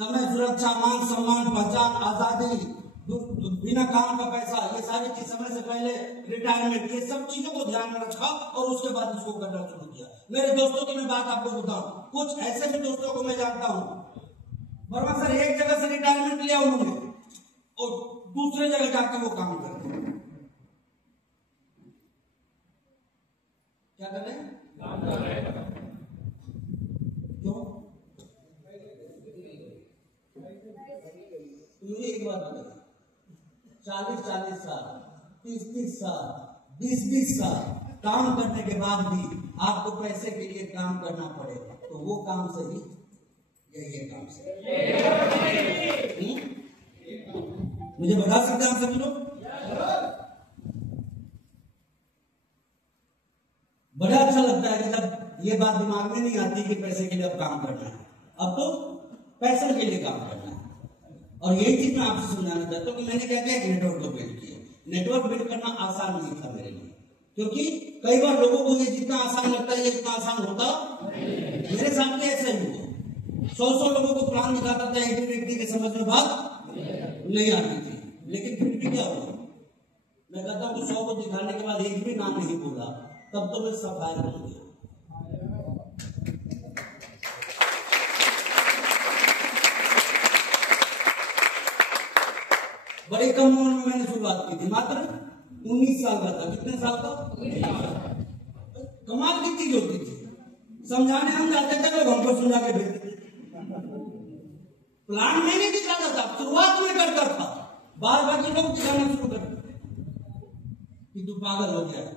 समय, सुरक्षा, मान सम्मान, पहचान, आजादी, बिना काम का पैसा, ये सारी चीज समय से पहले, रिटायरमेंट, ये सब चीजों को ध्यान में रखा और उसके बाद इसको करना शुरू किया। मेरे दोस्तों की मैं बात आपको बताऊं, कुछ ऐसे भी दोस्तों को मैं जानता हूं, वर्मा सर एक जगह से रिटायरमेंट लिया उन्होंने और दूसरे जगह जाकर वो काम करते हैं। क्या कर रहे हैं? क्यों? मुझे एक बात बताइए, 40-40 साल, 30-30 साल, 20-20 साल काम करने के बाद भी आपको पैसे के लिए काम करना पड़े, तो वो काम सही या ये काम सही? मुझे बता सकते हैं आप सभी लोग? बड़ा अच्छा लगता है कि जब ये बात दिमाग में नहीं आती कि पैसे के लिए अब काम करना है, अब तो पैसे के लिए काम करना है। और यही चीज मैं आपसे समझाना चाहता हूँ कि मैंने क्या किया, नेटवर्क को बिल्ड किया। नेटवर्क बिल्ड करना आसान नहीं था मेरे लिए, क्योंकि कई बार लोगों को ये जितना आसान लगता है ये इतना आसान होता, मेरे सामने ऐसा ही हुआ। 100 लोगों को प्लान दिखाता था, एक व्यक्ति के समझ में बात नहीं आती थी, लेकिन फिर भी क्या हुआ, मैं कहता हूँ कि 100 को दिखाने के बाद एक भी नाम नहीं बोला, तब तो मैं सफाई बन गया। बड़े कम उम्र में मैंने शुरुआत की थी, मात्र 19 साल का था। कितने साल का? कमाल की चीज होती थी। समझाने हम जाते थे, लोग हमको समझा के भेजते थे। प्लान में नहीं दिखाता था, शुरुआत में करता था, बार बार के लोग दिखाना शुरू करते कि तू पागल हो गया है,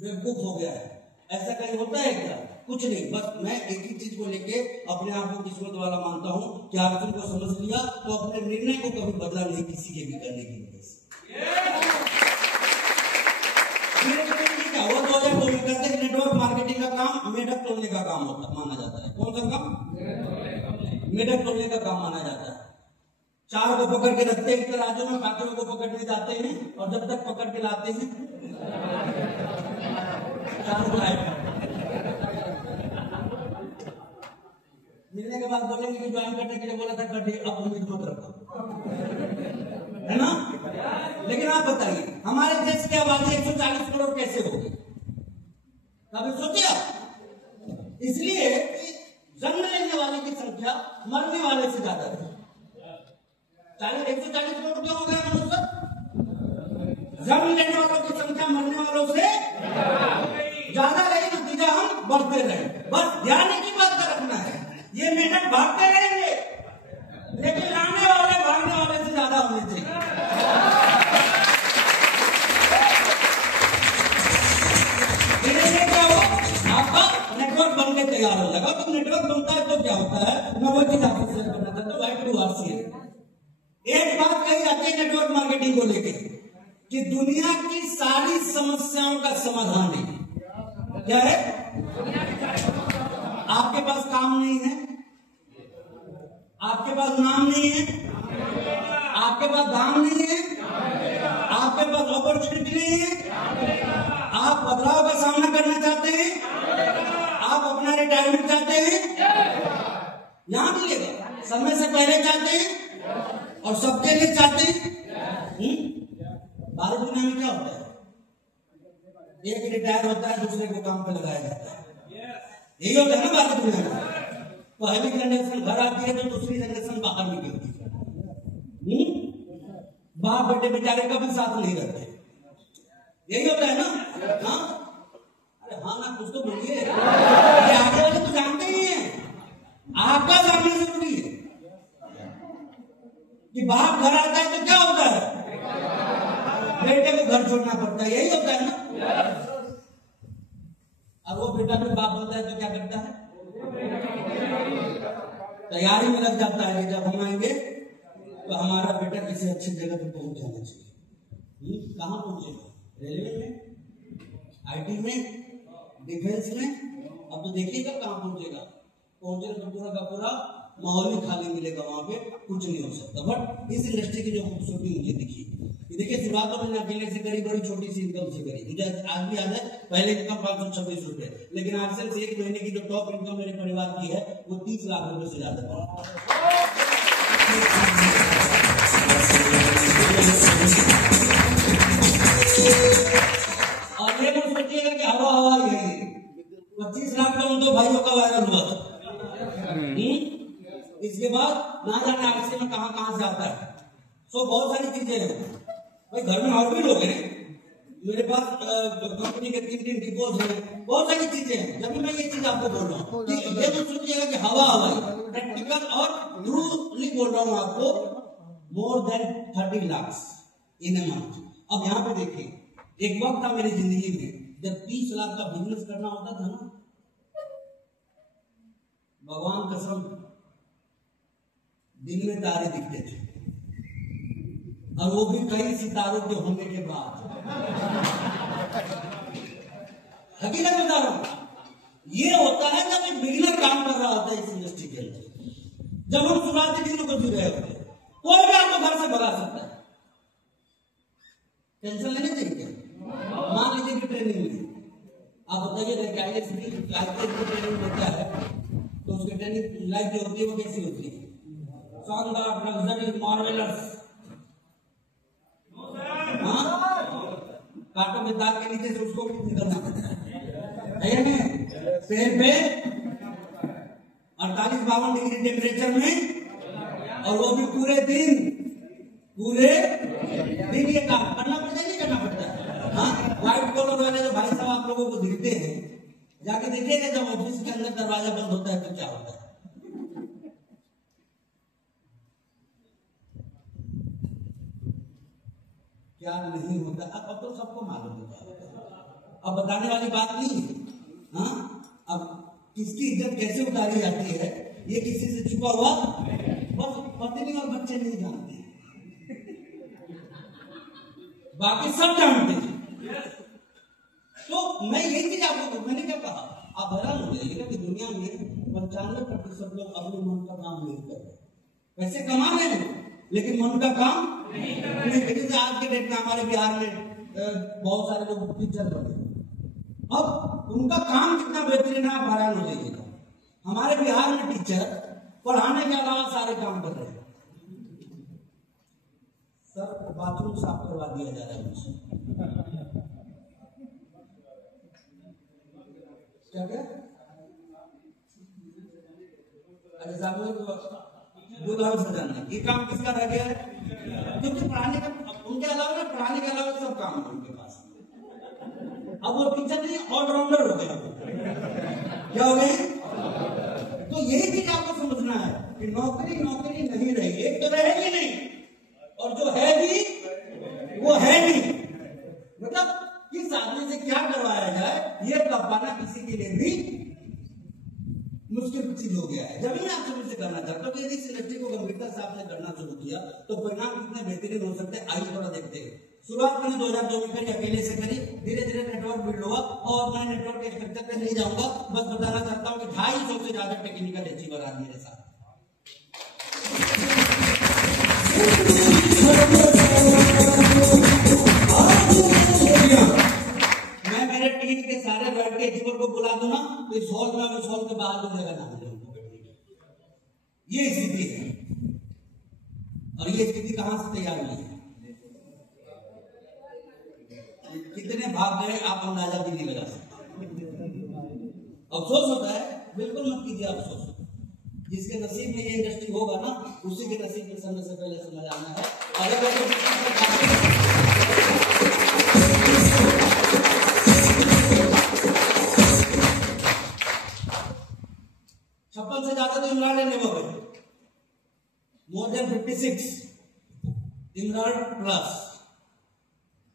बेवकूफ हो गया है। ऐसा कहीं होता है क्या? कुछ नहीं, बस मैं एक ही चीज को लेके अपने आप को किस्मत वाला मानता हूं कि आप तुमको समझ लिया तो अपने निर्णय को कभी बदला नहीं किसी के भी करने की वजह से। क्या हुआ 2002 में कहते हैं नेटवर्क मार्केटिंग का काम मेढक तोड़ने का काम होता माना जाता है। कौन सा काम? मेढक तोड़ने का काम माना जाता है। 4 को पकड़ के रखते हैं तराजू में, बाकियों को पकड़ने जाते हैं और जब तक पकड़ के लाते हैं 4 को लाए मिलने के बाद बोलेंगे कि ज्वाइन करने के लिए बोला था कर दिए, अब उम्मीद मत रखो, है ना? लेकिन आप बताइए हमारे देश की आबादी 140 करोड़ कैसे होगी? कभी सोचे आप? इसलिए जन्म लेने वाले की संख्या मरने वाले से ज्यादा है। 140 करोड़ क्यों हो गया मनुष्य? जन्म लेने वालों की संख्या मरने वालों से ज्यादा रही, नतीजा हम बढ़ते रहे। बस ध्यान एक ही बात का रखना है, ये मेढक भागते रहेंगे लेकिन लाने वाले भागने वाले से ज्यादा होने चाहिए। क्या हो, आपका नेटवर्क बन के तैयार हो जाएगा। तो नेटवर्क बनता है तो क्या होता है, मैं वो चीज आपको शेयर करना चाहता हूँ। एक बात कही जाती है नेटवर्क मार्केटिंग को लेकर कि दुनिया की सारी समस्याओं का समाधान है। क्या है? आपके पास काम नहीं है, आपके पास नाम नहीं है, आपके पास दाम नहीं है, आपके पास अपॉर्चुनिटी नहीं है, आप बदलाव का सामना करना चाहते हैं, आप अपना रिटायरमेंट चाहते हैं, यहां मिलेगा। समय से पहले चाहते हैं और सबके लिए चाहते हैं। भारत दुनिया में क्या होता है, एक रिटायर होता है दूसरे को काम पे लगाया जाता है, यही होता है ना भारत दुनिया में। पहली जनरेशन घर आती है तो दूसरी जनरेशन बाहर निकलती है। बाप बेटे बेचारे कभी साथ नहीं रहते, यही होता है ना? हाँ, अरे हाँ ना, कुछ तो बोलिए। आगे वाले तो जानते ही हैं, आपका जानना जरूरी है कि बाप घर आता है तो क्या होता है, बेटे को घर छोड़ना पड़ता है, यही होता है ना? और वो बेटा भी बाप होता है तो क्या करता है, तैयारी में लग जाता है कि जब हम आएंगे तो हमारा बेटा किसी अच्छी जगह पे पहुंच जाना चाहिए। कहां पहुंचेगा? रेलवे में, आईटी में, डिफेंस में। अब तो देखिएगा कहां पहुंचेगा। पहुंचेगा तो पूरा का पूरा माहौल ही खाली मिलेगा, वहां पे कुछ नहीं हो सकता। बट इस इंडस्ट्री की जो खूबसूरती मुझे दिखी, देखिए शुरुआत तो मैंने अकेले से करी, बड़ी छोटी सी इनकम से करी। मुझे आज भी याद है पहले इनकम 526 रुपए, लेकिन आज से एक महीने की जो टॉप इनकम मेरे परिवार की है वो 30 लाख रुपए से ज्यादा है। और ये मत सोचिएगा कि हवा हवा ही है। 25 लाख का उन दो भाइयों का वायरल हुआ था। इसके बाद ना जाने आरसी में कहां से आता है। सो बहुत सारी चीजें हैं भाई। घर में और भी लोग हैं, मेरे पास कंपनी के 3 डिपोज हैं, बहुत सारी चीजें हैं। जब मैं ये चीज आपको बोल रहा हूँ कि ये तो सोचिएगा कि हवा हवा ही, प्रैक्टिकल और ट्रूली बोल रहा हूँ आपको। More than 30 lakh in a month. अब यहाँ पे देखिए, एक वक्त था मेरी जिंदगी में जब 30 लाख का बिजनेस करना होता था ना, भगवान कसम दिन में तारे दिखते थे, और वो भी कई सितारों के होने के बाद। हकीकत बता रहा हूं, ये होता है जब एक बिगिनर काम कर रहा होता है इस इंडस्ट्री के अंदर। जब हम शुरुआती दिनों को जी रहे होते हैं, कोई भी आपको घर से भगा सकता है। टेंशन लेने चाहिए क्या? मान लीजिए कि ट्रेनिंग में आप बताइए ट्रेनिंग होता है, तो उसकी ट्रेनिंग लाइफ जो होती है वो कैसी होती है? शानदार, लग्जरी, मार्वेलस। कांटों के दाग के नीचे से उसको निकलना पड़ता है। पेड़ पे 48-52 डिग्री टेम्परेचर में, और वो भी पूरे दिन ये काम करना पड़ता है, नहीं करना पड़ता है। हाँ, व्हाइट कॉलर वाले जो भाई साहब आप लोगों को दिखते हैं, जाके देखिएगा जब ऑफिस के अंदर दरवाजा बंद होता है तो क्या होता है। क्या नहीं होता। अब तो सबको मालूम होता, अब बताने वाली बात नहीं है। हाँ, अब किसकी इज्जत कैसे उतारी जाती है ये किसी से छुपा हुआ, बस पत्नी और बच्चे नहीं जानते हैं, बाकी सब जानते हैं। तो मैं यही चीज आपको, मैंने क्या कहा, आप हैरान हो जाइएगा कि दुनिया में 95% लोग अपने मन का काम नहीं कर रहे। पैसे कमा रहे हैं लेकिन मन का काम नहीं कर रहे। आज के डेट में हमारे बिहार में बहुत सारे लोग टीचर बने, अब उनका काम कितना बेहतरीन है, आप हैरान हो जाइएगा। हमारे बिहार में टीचर पढ़ाने के अलावा सारे काम कर रहे हैं। सर, बाथरूम साफ करवा दिया जा रहा है मुझसे, क्या अरे साहब दूल्हा सजाना, ये काम किसका रह गया है? क्योंकि पढ़ाने का, उनके अलावा, पढ़ाने के अलावा सब काम है उनके पास। अब वो टीचर नहीं, ऑलराउंडर हो गए। क्या हो गए? तो यही चीज आपको समझना है कि नौकरी नहीं रही, एक तो रहेगी नहीं, और जो है भी वो है नहीं। मतलब किस आदमी से क्या करवाया जाए ये कब पाना किसी के लिए भी मुश्किल चीज हो गया है। जब मैं आप सबसे करना चाहता हूँ कि यदि इस इंडस्ट्री को गंभीरता से आपने करना शुरू किया तो परिणाम कितने बेहतरीन हो सकते हैं, आइए थोड़ा देखते हैं। शुरुआत मैंने 2002 में करी, अकेले से करी, धीरे धीरे नेटवर्क बिल्ड हुआ, और मैं नेटवर्क के स्ट्रक्चर पे नहीं जाऊंगा, बस बताना चाहता हूँ कि 250 से ज्यादा टेक्निकल अचीवर आज मेरे साथ। मैं मेरे टीम के सारे वर्ल्ड के अचीवर को बुला दूंगा, तो इस हॉल में, उस हॉल के बाहर तो जगह ना मिले उनको बैठने की। ये स्थिति है, और ये स्थिति कहां से तैयार हुई है, कितने भाग गए आप अंदाजा भी नहीं लगा सकते। अफसोस होता है, बिल्कुल मत कीजिए अफसोस। जिसके नसीब में ये इंडस्ट्री होगा ना, उसी के नसीब में समय से पहले समझ आना है। छप्पन से ज्यादा तो इमरान ने हो गए, मोर देन 56 इमरान प्लस।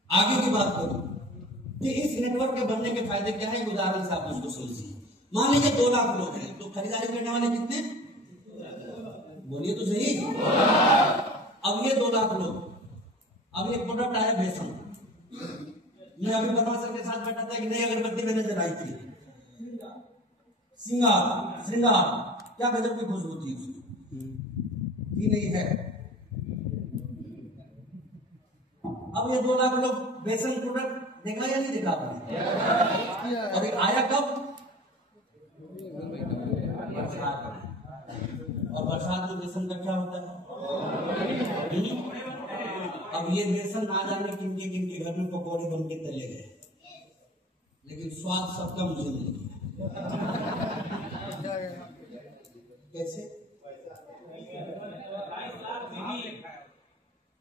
आगे की बात करूं कि इस नेटवर्क के बनने के फायदे क्या है, उदाहरण से आप उसको समझिए। मान लीजिए 2 लाख लोग हैं, तो खरीदारी करने वाले कितने, बोलिए तो सही। अब ये 2 लाख लोग, अब एक प्रोडक्ट आया बेसन, मैं अभी बदमाश के साथ बैठा था कि नई अगरबत्ती में नजर आई थी, श्रृंगार, क्या गजब की खुशबू थी उसकी, नहीं है। अब ये 2 लाख लोग बेसन प्रोडक्ट देखा या नहीं देखा आपने? और ये आया कब? बरसात। और बरसात में बेसन का क्या होता है? अब ये बेसन ना जाने किनके किनके घर में पकौड़े बन के तले गए, लेकिन स्वाद सबका मुझे मिल गया। कैसे?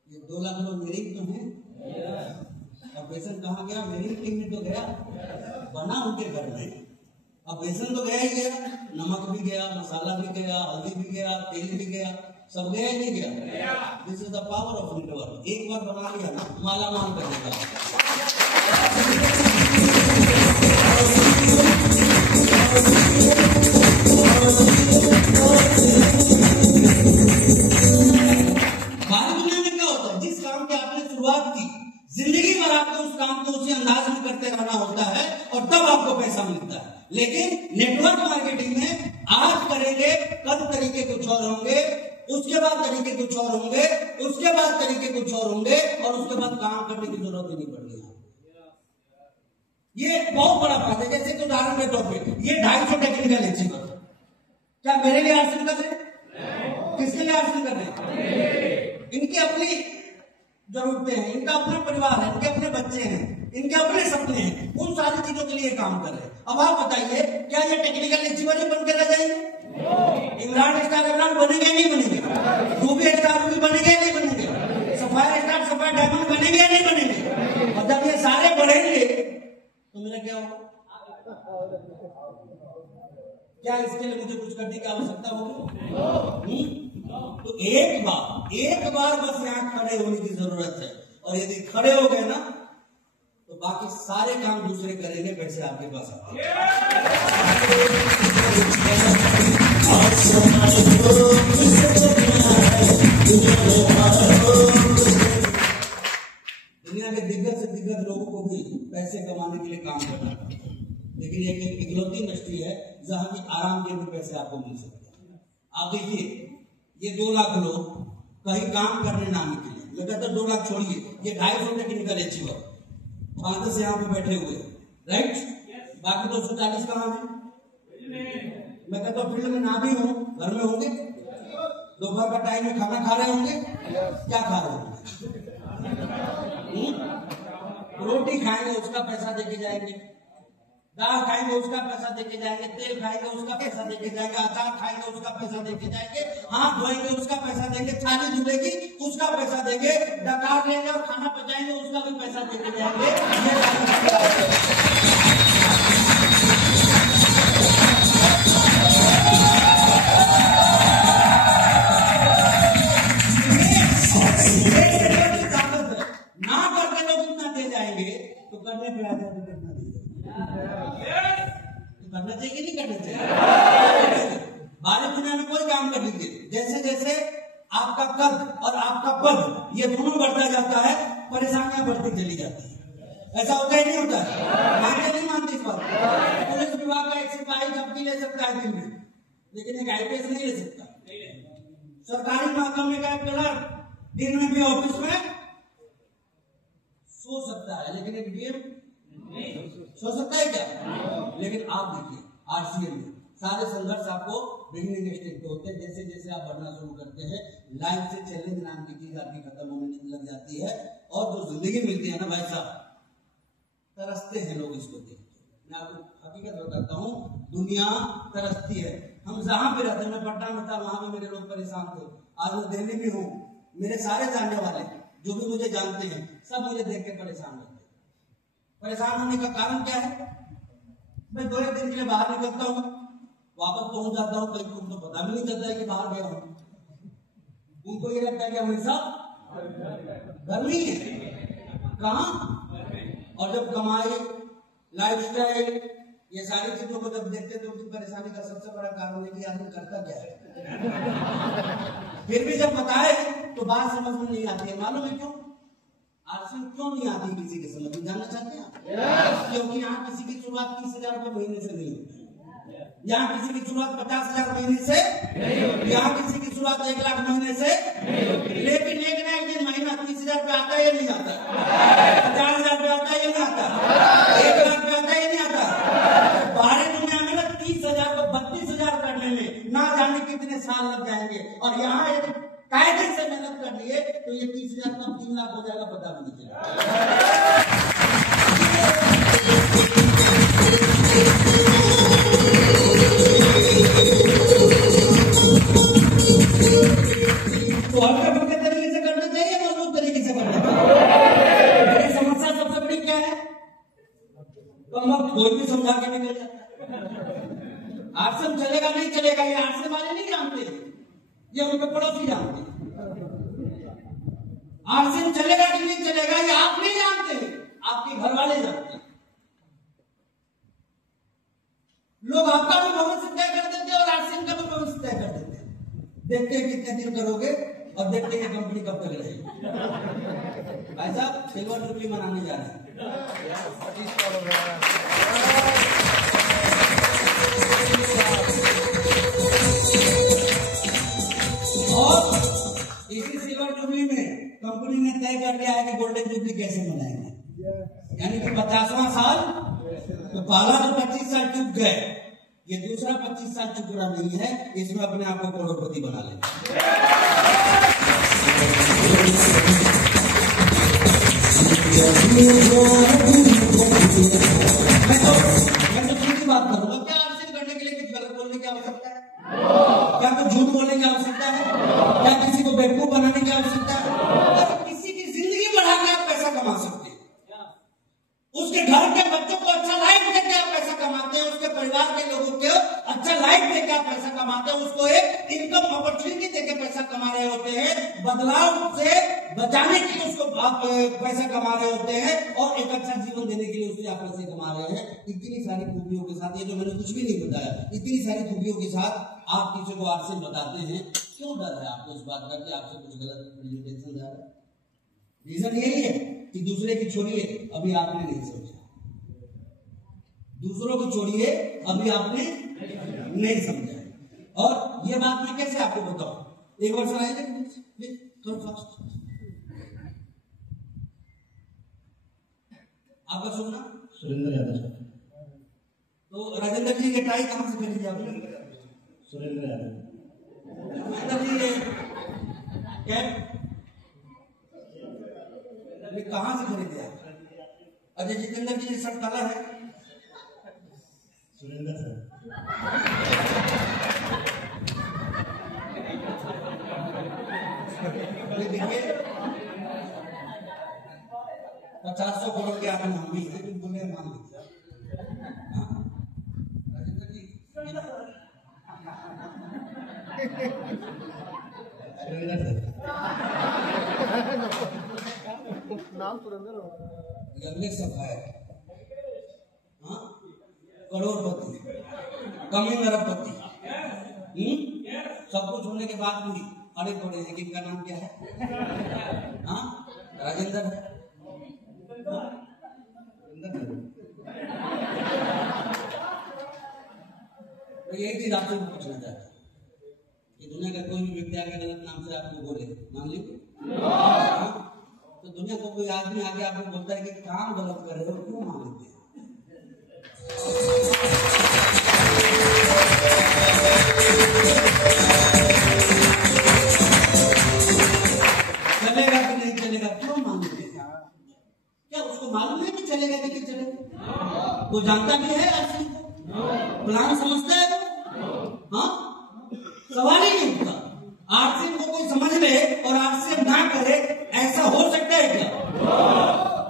ये 2 लाख लोग मेरी तो हैं, अब बेसन कहाँ गया? मेरी टीम में तो गया, बना उनके घर में। अब बेसन तो गया ही गया, नमक भी गया, मसाला भी गया, हल्दी भी गया, तेल भी गया, सब गया ही नहीं गया। This is the power of network. एक बार बना लिया ना, माला माल कर देगा। बाहरी दुनिया में क्या होता है? जिस काम की आपने शुरुआत की, जिंदगी भर आपको उस काम को उसी अंदाज में करते रहना होता है और तब आपको पैसा मिलता है। लेकिन नेटवर्क मार्केटिंग में आज करेंगे, कल तरीके कुछ और होंगे, उसके बाद तरीके कुछ और होंगे, उसके बाद तरीके कुछ और होंगे, और उसके बाद काम करने की जरूरत ही नहीं पड़ेगी। ये बहुत बड़ा बात है। जैसे कि उदाहरण के तौर पे ये 250 टेक्निकल अचीवर क्या मेरे लिए हासिल कर रहे हैं? किसके लिए हासिल कर रहे हैं? इनकी अपनी जरूरतें हैं, इनका अपना परिवार है, इनके अपने बच्चे हैं, इनके अपने सपने हैं, उन सारी चीजों के लिए काम कर रहे हैं। अब आप बताइए, क्या ये टेक्निकल अचीवर ही बनकर रह जाएंगे? इमरान स्टार इमरान बनेंगे नहीं बनेंगे? रूबी स्टार रूबी बनेंगे नहीं बनेंगे? सफायर स्टार सफायर डायमंड बनेंगे नहीं बनेंगे? और जब ये सारे बढ़ेंगे तो मेरा क्या होगा? क्या इसके लिए मुझे कुछ करने की आवश्यकता होगी? तो एक बार बस यहाँ खड़े होने की जरूरत है, और यदि खड़े हो गए ना तो बाकी सारे काम दूसरे करेंगे, पैसे आपके पास आते हैं। दुनिया के दिग्गज से दिग्गज लोगों को भी पैसे कमाने के लिए काम करना पड़ता है, लेकिन एक इकलौती इंडस्ट्री है जहां की आराम के भी पैसे आपको मिल सकते हैं। आप देखिए, ये 2 लाख लोग कहीं काम करने ना आने के लिए, मैं कहता 2 लाख छोड़िए, ये 250 टेक्निकल अचीवर 5 यहाँ पे बैठे हुए, राइट? बाकी 240 कहाँ है? मैं कहता फील्ड में ना भी हो, घर में होंगे, दोपहर का टाइम में खाना खा रहे होंगे। क्या खा रहे होंगे? रोटी खाएंगे, उसका पैसा देके जाएंगे, दाल खाएंगे, उसका पैसा देके जाएंगे, तेल खाएंगे, उसका पैसा देके जाएंगे, अचार खाएंगे, उसका पैसा देके जाएंगे, हाथ धोएंगे, उसका पैसा देंगे, थाली धुलेगी, उसका पैसा देंगे, डकार लेंगे और खाना पचाएंगे, उसका भी पैसा देके जाएंगे। ना करके लोग इतना दे जाएंगे तो करने पे आ जाए तो कितना दे करना चाहिए कि नहीं करना चाहिए? बाहरी दुनिया में कोई काम कर लीजिए, जैसे जैसे आपका कद और आपका पद ये दोनों बढ़ता जाता है, परेशानियां बढ़ती चली जाती है। ऐसा होता ही नहीं होता है? मानते नहीं मानते इस बात? पुलिस विभाग का एक सिपाही झपकी ले सकता है दिन में, लेकिन एक IPS नहीं ले सकता। सरकारी महकमे का एक क्लर्क दिन में भी ऑफिस में सो सकता है, लेकिन एक DM सो सकता है क्या? लेकिन आप देखिए RCM में सारे संघर्ष आपको बिगिनिंग स्टेज पे होते हैं। जैसे जैसे आप बढ़ना शुरू करते हैं, लाइफ से चैलेंज नाम की चीज आपकी खत्म होने लग जाती है, और जो जिंदगी मिलती है ना भाई साहब, तरसते हैं लोग इसको देख के। मैं आपको हकीकत बताता हूँ, दुनिया तरसती है। हम जहां पे रहते हैं, मैं पटना में था, वहां पे मेरे लोग परेशान थे। आज मैं दिल्ली में हूँ, मेरे सारे जानने वाले जो भी मुझे जानते हैं सब मुझे देख के परेशान होते हैं। परेशान होने का कारण क्या है? मैं 2-1 दिन के लिए बाहर निकलता हूँ, वापस पहुंच जाता हूँ, कहीं उनको पता भी नहीं चलता है कि बाहर गया हूँ। उनको ये लगता है कि हमेशा घर में ही है। कहाँ? और जब कमाई, लाइफस्टाइल, ये सारी चीजों को जब देखते तो उनकी परेशानी का सबसे बड़ा कारण है कि आदमी करता क्या है। फिर भी जब बताए तो बात समझ में नहीं आती है। मालूम है क्यों? RCM क्यों नहीं आती किसी के समझ में? जानना चाहते हैं? क्योंकि यहाँ किसी की शुरुआत 30,000 रुपए महीने से नहीं होती, यहाँ किसी की शुरुआत 50,000 महीने से, यहाँ किसी की शुरुआत 1 लाख महीने से, लेकिन एक ना एक दिन महीना 30,000 रुपए आता है या नहीं आता? 50,000 रुपए आता है या नहीं आता? 1 लाख रुपए आता है या नहीं आता? बाहरी दुनिया में ना 30,000 को 32,000 करने में ना जाने कितने साल लग जाएंगे, और यहाँ एक कायदे से मेहनत कर लिए तो ये 30,000 का 3 लाख हो जाएगा, पता भी नहीं चलेगा। तो हल्के फुल्के तरीके से करना चाहिए, मजबूत तरीके से करना चाहिए। मेरी समस्या सबसे बड़ी क्या है? तो हम कोई भी समझा के निकल जाता है। आश्रम चलेगा नहीं चलेगा ये आश्रम वाले नहीं जानते, ये उनके पड़ोसी जानते। आश्रम चलेगा कि नहीं चलेगा ये आप नहीं जानते, आपके घर वाले जानते। लोग आपका भी भविष्य तय कर देते और आश्रम का भी भविष्य तय कर देते। देखते हैं कितने दिन करोगे और देखते हैं कंपनी कब तक रहेगी। भाई साहब सिल्वर जुबली मनाने जा रहे हैं। और इसी सिल्वर जुबली में कंपनी ने तय कर लिया है कि गोल्डन जुबली कैसे मनाएंगे, यानी कि 50वां साल। तो पहला तो 25 साल चुक गए, ये दूसरा 25 साल चुकना नहीं है, इसमें अपने आप को करोड़पति बना लेंगे। मैं तो सीधी बात करूंगा, क्या आर्थिक करने के लिए कुछ गलत बोलने की आवश्यकता है? क्या कुछ झूठ बोलने की आवश्यकता है? क्या किसी को बेवकूफ बनाने की आवश्यकता है? अगर किसी की जिंदगी बढ़ा के आप पैसा कमा सकते हैं, उसके घर के बच्चों को अच्छा लाइफ देके आप पैसा कमाते हैं, उसके परिवार के लोगों को अच्छा लाइफ देके आप पैसा कमाते हैं, उसको एक इनकम अपॉर्चुनिटी देके पैसा कमा रहे होते हैं, बदलाव से बचाने के लिए उसको आप पैसा कमा रहे होते हैं, और एक अच्छा जीवन देने के लिए उससे आप पैसे कमा रहे हैं। इतनी सारी खूबियों के साथ, ये जो मैंने कुछ भी नहीं बताया, इतनी सारी खूबियों के साथ आप किसी को आर्थिक बताते हैं, क्यों डर है आपको इस बात का कि आपसे कुछ गलत प्रेजेंटेशन जा रहा है? रीजन यही है कि दूसरे की छोड़िए, अभी आपने नहीं समझा। दूसरों को छोड़िए, अभी आपने नहीं समझा। और ये बात मैं कैसे आपको बताऊं? एक बार सर आइए थोड़ा फास्ट। आपका सुनना सुरेंद्र यादव सर। तो राजेंद्र जी ये टाई कहां से खरीदी आपने? सुरेंद्र यादव। सुरेंद्र जी ये कैप ये कहां से खरीदे आप? अजय जितेंद्र जी ये शर्ट काला है। सुरेंद्र सर। देखिए 50 करोड़ के आदमी हम भी हैं, बोले मान लीजिए राजेंद्र जी। सुरेंद्र सर। नाम सुरेंद्र अगले सफा है। हाँ करोड़पति, कमिंग अरबपति, सब कुछ होने के बाद भी अड़े पड़े हैं कि इनका नाम क्या है? हाँ राजेंद्र है। तो यही चीज आपसे पूछना चाहता हूँ कि दुनिया का कोई भी व्यक्ति आगे गलत नाम से आपको बोले, मान लीजिए तो दुनिया को कोई आदमी आगे आपको बोलता है कि काम गलत कर रहे हो, क्यों मान लेते हैं? चलेगा कि नहीं चलेगा, क्यों मान लेते हैं? क्या उसको मालूम है कि चलेगा कि नहीं चलेगा? वो जानता भी है आर्थिक को, प्लान समझता है वो। हाँ सवाल ही नहीं उठता। आर्थिक को कोई समझ ले और आर्थिक ना करे, ऐसा हो सकता है क्या?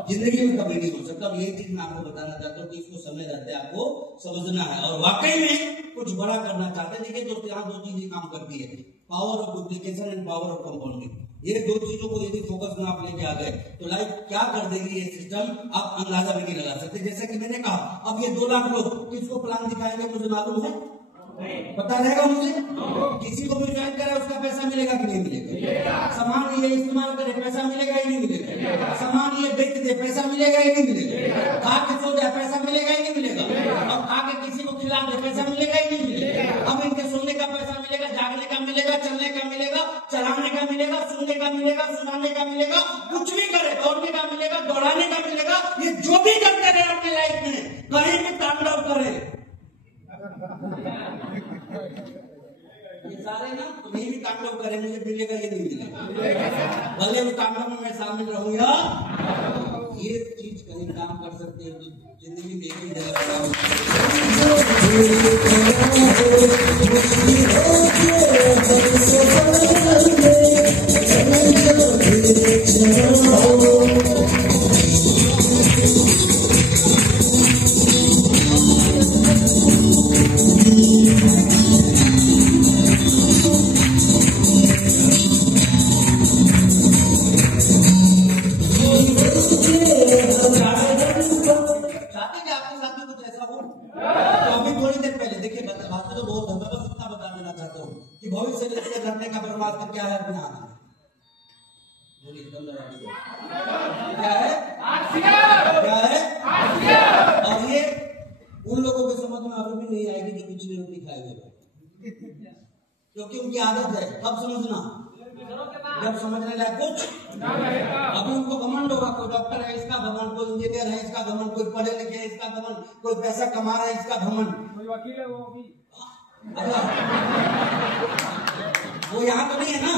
जिंदगी में कभी नहीं हो सकता। अब यही चीज मैं आपको बताना चाहता हूँ कि इसको समय रहते आपको समझना है और वाकई में कुछ बड़ा करना चाहते हैं। देखिए दोस्तों, यहाँ दो चीजें काम करती है, power of duplication and power of compounding. ये दो चीजों को यदि फोकस में आप लेके आ गए तो लाइफ क्या कर देगी ये सिस्टम, आप अंदाजा भी नहीं लगा सकते। जैसे कि मैंने कहा, अब ये 2 लाख लोग किसको प्लान दिखाएंगे मुझे मालूम है? पता रहेगा मुझे? किसी को भी ज्वाइन करे उसका पैसा मिलेगा कि नहीं मिलेगा? सामान ये इस्तेमाल करे पैसा मिलेगा ही नहीं मिलेगा? सामान ये बेच दे पैसा मिलेगा ही नहीं मिलेगा? खा के सो जाए पैसा मिलेगा ही नहीं मिलेगा? और खा के किसी को खिला दे पैसा मिलेगा ही नहीं मिलेगा? अब इनके सोने का पैसा मिलेगा, जागने का मिलेगा, चलने का मिलेगा, चलाने का मिलेगा, सुनने का मिलेगा, सुनाने का मिलेगा, कुछ भी करे, दौड़ने का मिलेगा, दौड़ाने का मिलेगा। ये जो भी करते रहे अपनी लाइफ में, कहीं भी तांडव करे, ये सारे ना तुम्हें भी तांडव करें, मुझे मिलेगा ये नहीं मिलेगा, भले उस तांडव में मैं शामिल रहूंगा। ये चीज कहीं काम कर सकते हैं तो जिंदगी में एक ही जगह भविष्य से लड़ने का परमात्मा क्या है अपने हाथ में? क्या है? क्या है? और ये उन लोगों के समझ में अभी भी नहीं आएगी जो पिछली रोटी खाए हुए, क्योंकि उनकी आदत है। कब समझना? जब समझने लायक कुछ अभी उनको घमंड होगा। कोई डॉक्टर है इसका घमंड, कोई इंजीनियर है इसका घमंड, कोई पढ़े लिखे है इसका घमंड, कोई पैसा कमा रहा है इसका घमंड, कोई वकील है वो भी। वो यहाँ तो नहीं है ना?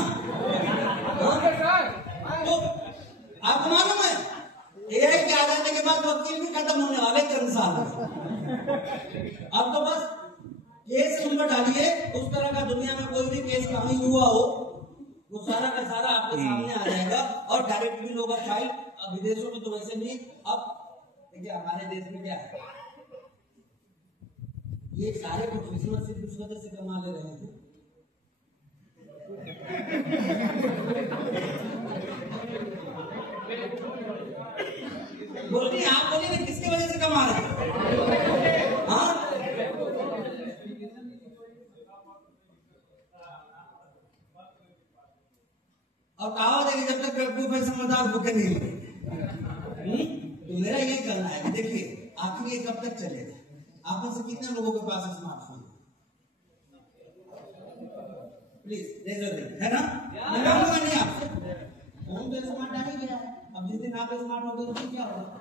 तो आपको मालूम है एआई के आ जाने के बाद वकील भी खत्म होने वाले चंद साल में। अब तो बस केस नंबर डालिए, उस तरह का दुनिया में कोई भी केस कहीं हुआ हो वो सारा का सारा आपके सामने आ जाएगा और डायरेक्ट भी लोग फाइल। अब विदेशों में तो वैसे नहीं। अब देखिए हमारे देश में क्या है, ये सारे प्रोफेशनल सिर्फ उस वजह से कमा ले रहे हैं। बोलिए, आप बोलिए ना, किसकी वजह से कमा रहे हैं? हाँ, और कहावत है कि जब तक बेवकूफ है समझदार भूखे नहीं लगे। तो मेरा ये कहना है कि देखिए आखिर ये कब तक चलेगा? आप में से कितने लोगों के पास स्मार्टफोन प्लीज है ना? मैं मांगूंगा नहीं आपसे, फोन तो स्मार्ट आ ही गया है। अब जिस दिन आप स्मार्ट हो गए तो क्या होगा?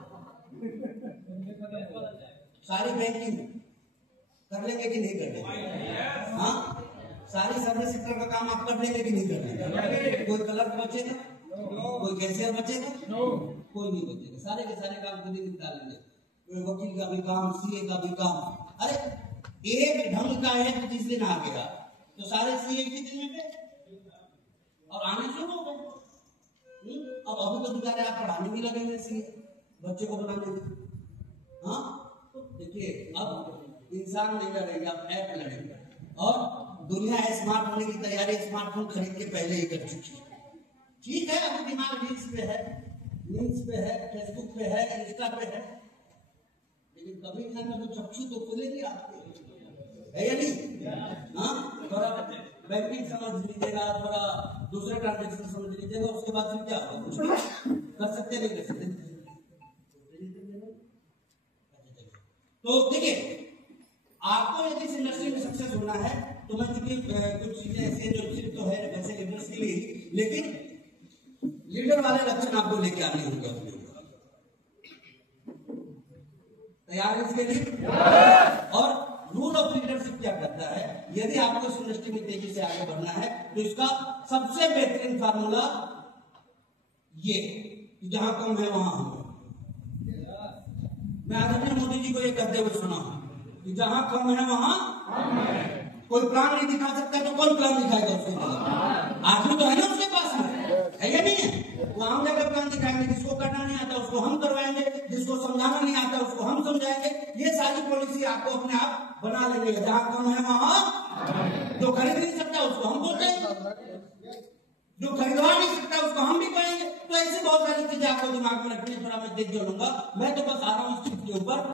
सारी बैंकिंग कर लेंगे कि नहीं कर लेंगे? हाँ, सारी सर्विस सेक्टर का काम आप कर लेंगे कि नहीं कर लेंगे? कोई क्लर्क बचेगा? कोई कैशियर बचेगा? कोई नहीं बचेगा। सारे के सारे काम खुद ही निपटा लेंगे। वकील का भी काम, सीए का भी काम। अरे एक ढंग का एक जिस दिन आ गया तो सारे सीए एक ही दिन में थे और आने शुरू हो गए। अब अभी तो बेचारे आप पढ़ाने भी लगेंगे सीए, बच्चे को बनाने में। हाँ, देखिए अब इंसान नहीं लड़ेंगे, अब ऐप लड़ेंगे। और दुनिया स्मार्ट होने की तैयारी स्मार्टफोन खरीद के पहले ही कर चुकी है। ठीक है, अभी दिमाग रील्स पे है, फेसबुक पे है, इंस्टा पे है, लेकिन कभी ना कभी चक्षु तो खुलेगी आपके, है या नहीं? हाँ, थोड़ा बैंकिंग समझ लीजिएगा, थोड़ा दूसरे ट्रांजेक्शन समझ लीजिएगा, उसके बाद फिर क्या होगा? कुछ कर सकते नहीं कर सकते। तो देखिए, आपको यदि इस इंडस्ट्री में सक्सेस होना है तो मैं चूंकि कुछ चीजें ऐसी हैं जो सिर्फ तो है वैसे लीडर्स के लिए, लेकिन लीडर वाले लक्षण आपको लेके आने होंगे अपने ऊपर। तैयार है इसके लिए? और रूल ऑफ लीडरशिप क्या कहता है? यदि आपको इस इंडस्ट्री में तेजी से आगे बढ़ना है तो इसका सबसे बेहतरीन फार्मूला ये कि जहां कम है वहां हम। मैं आदरणीय मोदी जी को ये कहते हुए सुना हूं कि जहां कम है वहां कोई प्लान नहीं दिखा सकता तो कौन प्लान दिखाएगा उसके जगह? आदमी तो है ना उसके पास में, है या नहीं है? वो हम जगह प्लान दिखाएंगे, जिसको करना नहीं आता उसको हम करवाएंगे, जिसको समझाना नहीं आता उसको हम समझाएंगे। ये सारी पॉलिसी आपको अपने आप बना लेंगे। जहां कम है वहां जो खरीद नहीं सकता उसको हम बोल देंगे, जो खरीदवा नहीं सकता उसको हम भी कहेंगे। तो ऐसे बहुत सारी चीजें आपको दिमाग में रखनी, थोड़ा मैं देख जोड़ूंगा। मैं तो बस आ रहा हूँ इस चीज के ऊपर।